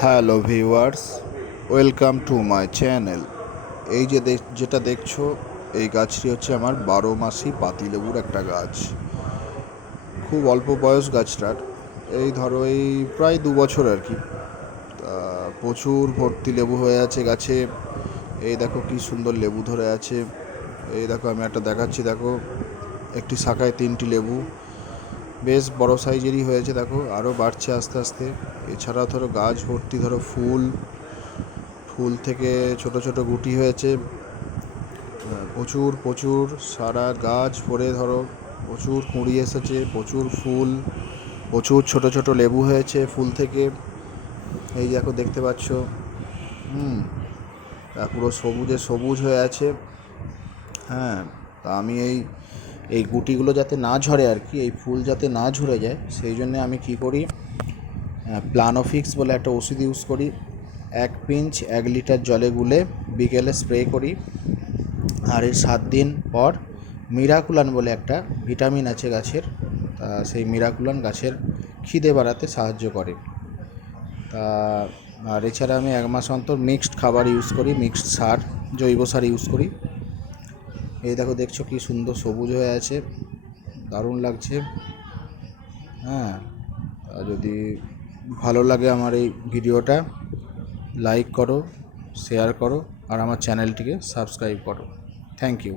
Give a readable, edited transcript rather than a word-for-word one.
Hello viewers, welcome to my channel. এই যে যেটা দেখছো, এই গাছটি হচ্ছে আমার 12 মাসি পাতিলেবুর একটা গাছ। খুব অল্প বয়স গাছটার, এই ধরো এই প্রায় 2 বছর আর কি। তা প্রচুর ভর্তি লেবু হয়ে আছে গাছে। এই দেখো কি সুন্দর লেবু ধরে আছে। এই দেখো আমি একটা দেখাচ্ছি, দেখো একটি শাখায় 3টি লেবু, বেশ বড় সাইজেরই হয়েছে। দেখো আরও বাড়ছে আস্তে আস্তে। এছাড়া ধরো গাছ ভর্তি, ধরো ফুল ফুল থেকে ছোট ছোট গুটি হয়েছে। প্রচুর প্রচুর সারা গাছ ভরে ধরো প্রচুর কুঁড়ি এসেছে, প্রচুর ফুল, প্রচুর ছোট ছোট লেবু হয়েছে ফুল থেকে। এই দেখো দেখতে পাচ্ছ, পুরো সবুজে সবুজ হয়ে আছে। হ্যাঁ, তা আমি এই গুটিগুলো যাতে না ঝরে আর কি, এই ফুল যাতে না ঝরে যায়, সেই জন্যে আমি কি করি, প্লানোফিক্স বলে একটা ওষুধ ইউজ করি। 1 পিঞ্চ 1 লিটার জলে গুলে বিকেলে স্প্রে করি। আর এর 7 দিন পর মিরাকুলান বলে একটা ভিটামিন আছে গাছের, তা সেই মিরাকুলান গাছের খিদে বাড়াতে সাহায্য করে। তা আর এছাড়া আমি 1 মাস অন্তর মিক্সড খাবার ইউজ করি, মিক্সড সার, জৈব সার ইউজ করি। এই দেখো দেখছো কি সুন্দর সবুজ হয়ে আছে, দারুণ লাগছে। হ্যাঁ, যদি ভালো লাগে আমার এই ভিডিওটা, লাইক করো, শেয়ার করো, আর আমার চ্যানেলটিকে সাবস্ক্রাইব করো। Thank you.